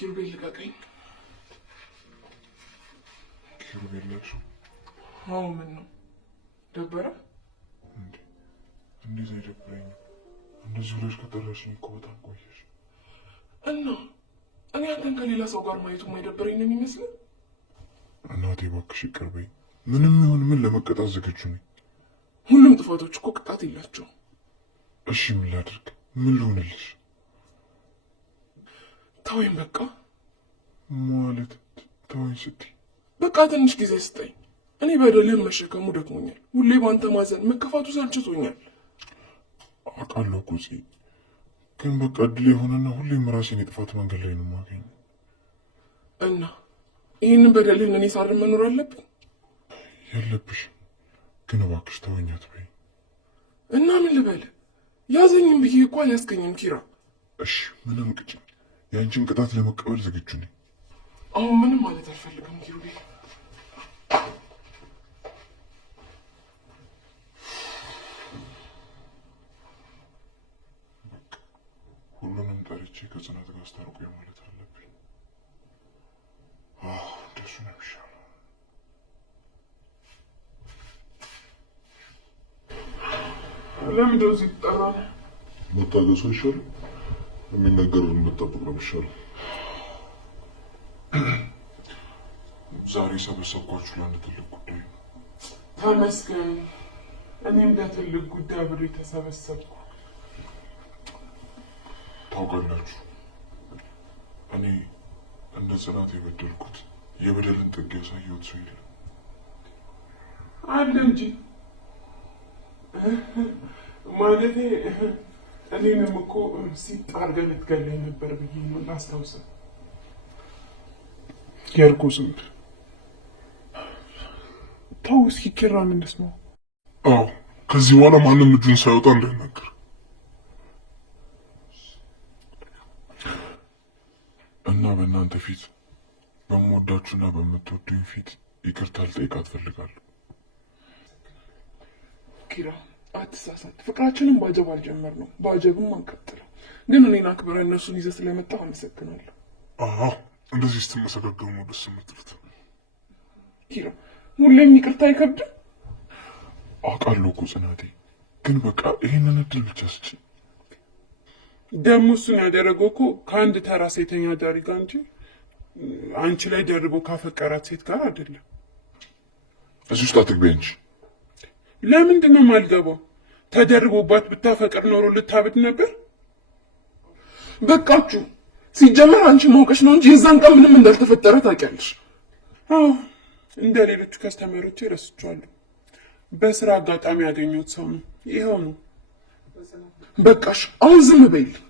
ኪሩቤል ልቀቀኝ። ኪሩቤል ለቅሶ? አዎ ምን ነው ደበረ? እንዴት አይደብረኝም? እንደዚህ ብለሽ ከጠራሽኝ እኮ በጣም ቆየሽ። እና እኔ አንተን ከሌላ ሰው ጋር ማየቱ የማይደብረኝ ነው የሚመስለው? እናቴ እባክሽ ይቅር በይኝ። ምንም ይሁን ምን ለመቀጣት ዝግጁ ነኝ። ሁሉም ጥፋቶች እኮ ቅጣት የላቸውም። እሺ ምን ላድርግ? ምን ልሆንልሽ? ተወኝ በቃ። ማለት ተወኝ ስትይ? በቃ ትንሽ ጊዜ ስጠኝ። እኔ በደልህን መሸከሙ ደክሞኛል። ሁሌ ባንተ ማዘን መከፋቱ ሰልችቶኛል። አውቃለሁ እኮ ግን በቃ እድል የሆነና ሁሌም ራሴን የጥፋት መንገድ ላይ ነው የማገኘው። እና ይህንን በደልህን እኔ ሳርን መኖር አለብኝ? የለብሽም፣ ግን እባክሽ ተወኝ አትበይኝ። እና ምን ልበል? ያዘኝም ብዬ እኮ አልያዝከኝም ኪራ። እሺ ምንም ቅጭኝ፣ የአንቺን ቅጣት ለመቀበል ዝግጁ ነኝ። አሁን ምንም ማለት አልፈልግም ኪሩቤል። ሁሉንም ጠርቼ ከጽናት ጋር አስታርቁ ማለት አለብኝ። እንደሱ ነው የሚሻለው። ለምን ደውዝ ይጠራል? መታገሱ ይሻላል። የሚነገረውን መጠበቅ ነው የሚሻለው። ዛሬ ሰበሰብኳችሁ ለአንድ ትልቅ ጉዳይ ነው። ተመስገን። እኔም ለትልቅ ጉዳይ አብሬ ተሰበሰብኩ። ታውቃላችሁ፣ እኔ እንደ ጽናት የበደልኩት የበደልን ጥግ ያሳየሁት ሰው የለም አለ እንጂ። ማለቴ እኔንም እኮ ሲጣርገህ ልትገለኝ ነበር ብዬ ነው ላስታውሰው። ያልኩ ዝም ተው እስኪ ኪራን እንስማው። አዎ ከዚህ በኋላ ማንም እጁን ሳይወጣ እንዳይናገር። እና በእናንተ ፊት በምወዳችሁና በምትወዱኝ ፊት ይቅርታ ልጠይቃት እፈልጋለሁ። ኪራ አትሳሳት። ፍቅራችንን ባጀብ አልጀመርነው፣ ባጀብም አንቀጥለው። ግን እኔን አክብረህ እነሱን ይዘህ ስለመጣህ አመሰግናለሁ። አዎ እንደዚህ ስትመሰጋገሙ ነው ደስ የምትሉት። ኪራ ሁሌም ይቅርታ አይከብድም? አውቃለሁ እኮ ጽናቴ፣ ግን በቃ ይሄንን እድል ብቻ ስጪኝ። ደግሞ እሱን ያደረገው እኮ ከአንድ ተራ ሴተኛ አዳሪ ጋር እንጂ አንቺ ላይ ደርቦ ካፈቀራት ሴት ጋር አይደለም። እዚህ ውስጥ አትግቢ እንጂ። ለምንድን ነው የማልገባው? ተደርቦባት ብታፈቅር ኖሮ ልታብድ ነበር። በቃችሁ። ሲጀመር አንቺ ማውቀሽ ነው እንጂ የዛን ቀን ምንም እንዳልተፈጠረ ታውቂያለሽ። አዎ እንደ ሌሎቹ ከስተመሮቼ ረስቼዋለሁ። በስራ አጋጣሚ ያገኘሁት ሰው ነው። ይኸው ነው። በቃሽ፣ አሁን ዝም በይልኝ።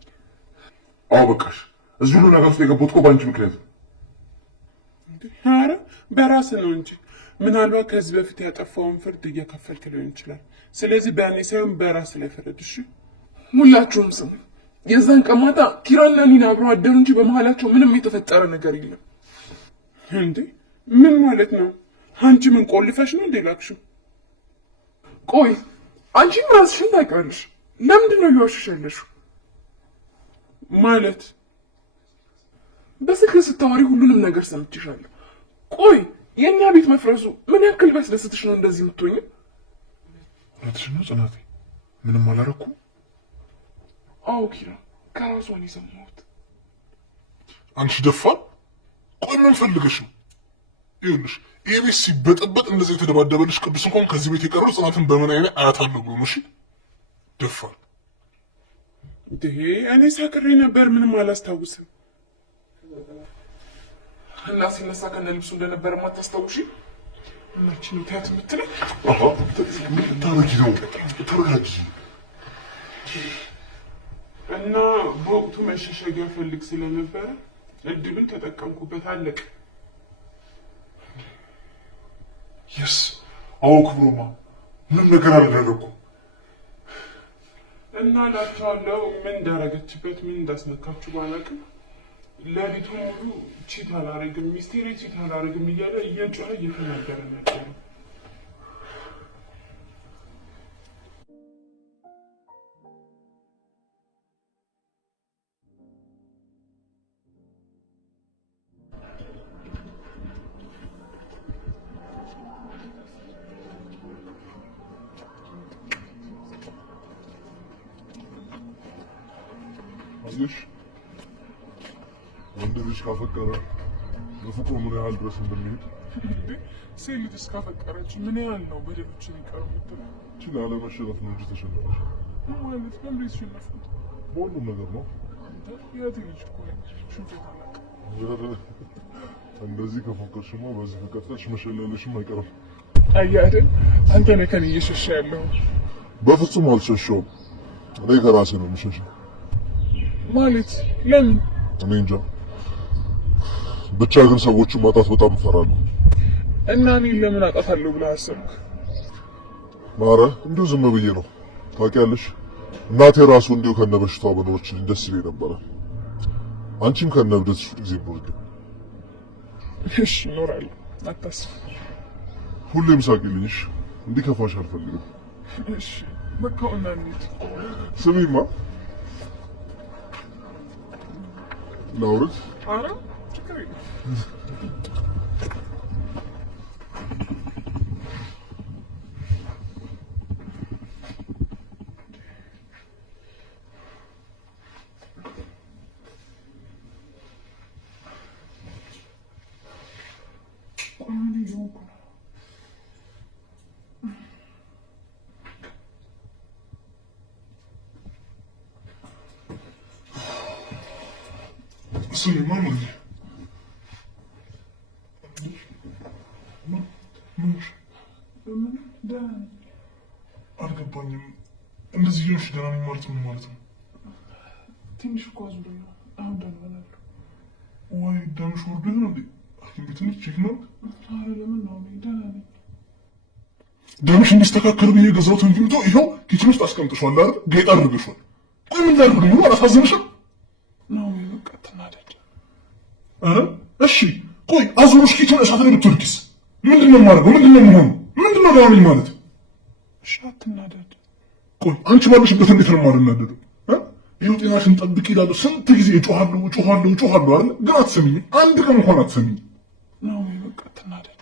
አዎ በቃሽ። እዚህ ሁሉ ነገር ውስጥ የገባሁት እኮ በአንቺ ምክንያት ነው። ኧረ በራስህ ነው እንጂ ምናልባት ከዚህ በፊት ያጠፋውን ፍርድ እየከፈልክ ሊሆን ይችላል። ስለዚህ በእኔ ሳይሆን በራስህ ላይ ፍረድ። እሺ ሁላችሁም ስሙ። የዛን ቀን ማታ ኪራና ኒና አብረው አደሩ እንጂ በመሀላቸው ምንም የተፈጠረ ነገር የለም። እንዴ ምን ማለት ነው? አንቺ ምን ቆልፈሽ ነው እንዴ ላክሽው? ቆይ አንቺም ራስሽን ታውቂያለሽ። ለምንድን ነው እየዋሸሽ ያለሽው? ማለት በስልክ ስታወሪ ሁሉንም ነገር ሰምቼሻለሁ። ቆይ የእኛ ቤት መፍረሱ ምን ያክል ቢያስደስትሽ ነው እንደዚህ የምትሆኚው? እውነትሽን ነው ጽናቴ፣ ምንም አላደረኩም። አዎ ኪራ፣ ከራሷን የሰማሁት። አንቺ ደፋር! ቆይ ምን ፈልገሽ ነው? ይኸውልሽ ይሄ ቤት ሲበጠበጥ እንደዚህ የተደባደበልሽ ቅዱስ እንኳን ከዚህ ቤት የቀረው ጽናትን በምን አይነት አያታለሁ ብሎ ነው። እሺ ደፋር! እኔ ሳቅሬ ነበር፣ ምንም አላስታውስም። እና ሲነሳ ከነ ልብሱ እንደነበረ ማታስታውሺ? እናችን ነው ታያት የምትለኝ? ታረጊ ነው ተረጋጊ። እና በወቅቱ መሸሸጊያ ፈልግ ስለነበረ እድሉን ተጠቀምኩበት። አለቅ የስ አዎ ክብሮማ ምንም ነገር አላደረኩም። እና ላቸዋለው ምን እንዳረገችበት ምን እንዳስነካችሁ ባላቅም ለሊቱ ሙሉ ቺት አላረግም ሚስቴሬ ቺት አላረግም እያለ እየጮኸ እየተናገረ ነበር። አየሽ ወንድ ልጅ ካፈቀረ ለፍቅሩ ምን ያህል ድረስ እንደሚሄድ ሴት ልጅ እስካፈቀረች ምን ያህል ነው በደሎችን ይቀር የምትለው? ችላ ለመሸነፍ ነው እንጂ ተሸንፈሻል ማለት ለምን ይሸነፉት? በሁሉም ነገር ነው። አንተ የት ልጅ እኮ ሽንፈት አላውቅም። እንደዚህ ከፎከርሽማ በዚህ ከቀጠልሽ መሸለልሽም አይቀርም። አየህ አይደል አንተ ነህ ከእኔ እየሸሸ ያለው። በፍጹም አልሸሸውም። እኔ ከራሴ ነው የምሸሸው። ማለት ለምን? እኔ እንጃ። ብቻ ግን ሰዎችን ማጣት በጣም እፈራለሁ። እና እኔን ለምን አጣታለሁ ብለህ አሰብክ? ኧረ እንዲሁ ዝም ብዬ ነው። ታውቂያለሽ እናቴ ራሱ እንዲሁ ከነበሽታው በኖረችልኝ ደስ ይለኝ ነበረ። አንቺም ከነብደትሽ ጊዜ ኖርልኝ። እሺ እኖራለሁ፣ አታስብ። ሁሌም ሳቂልኝሽ፣ እንዲከፋሽ አልፈልግም። እሺ በቃ እና እንሂድ። ስሚማ ላውርድ? ኧረ ችግር የለም። ስሚማ አልገባኝም። እንደዚህ ሆነሽ ደህና ነኝ ማለት ምን ማለት ነው? ትንሽ እኮ አዙሪያ ነው። አሁን ደህና ነኝ። ወይ ደምሽ ወርዶ ነው እንዴ? ሐኪም ቤት ነሽ? ቼክ ነው? ኧረ ለምን ነው? ደህና ነኝ። ደምሽ እንዲስተካከል ብዬ ገዛሁትን ቪምቶ ይኸው ኪችን ውስጥ አስቀምጥሽዋል አይደል? ጌጥ አድርገሽዋል። ቆይ ምን ላድርግ ነው? አላሳዝንሽም? ነው በቃ ትናደድ። ኧረ እሺ ቆይ አዙሮሽ ኪችን እሳት ላይ ብትወድቂስ? ምንድን ነው የማደርገው? ምንድን ነው የሚሆነው? ምንድን ነው ደህና ነኝ ማለት? እሺ አትናደድ። ቆይ አንቺ ባለሽበት እንዴት ነው የማልናደደው? ይኸው ጤናሽን ጠብቂ እላለሁ። ስንት ጊዜ እጮሃለሁ አይደል? ግን አትሰሚኝም። አንድ ቀን እንኳን አትሰሚኝም። ነው በቃ ትናደድ።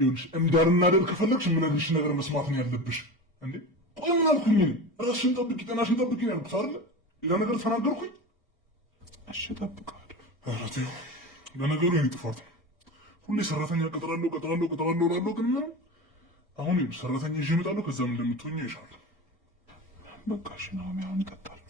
ይኸውልሽ እንዳልናደድ ከፈለግሽ የምነግርሽ ነገር መስማት ነው ያለብሽ። እንዴ ቆይ ምን አልኩኝ? እኔ ራስሽን ጠብቂ፣ ጤናሽን ጠብቂ ነው ያልኩት አይደል? ሌላ ነገር ተናገርኩኝ? እሺ እጠብቅሃለሁ። ኧረ ተይው። ለነገሩ የእኔ ጥፋት ነው። ሁሌ ሰራተኛ ቀጥራለሁ እላለሁ፣ ግን ምንም አሁን ይኸውልሽ ሰራተኛ ይዤ እመጣለሁ። ከዛም እንደምትሆኝ ይሻላል። በቃ እሺ ነው አሁን እቀጣለሁ።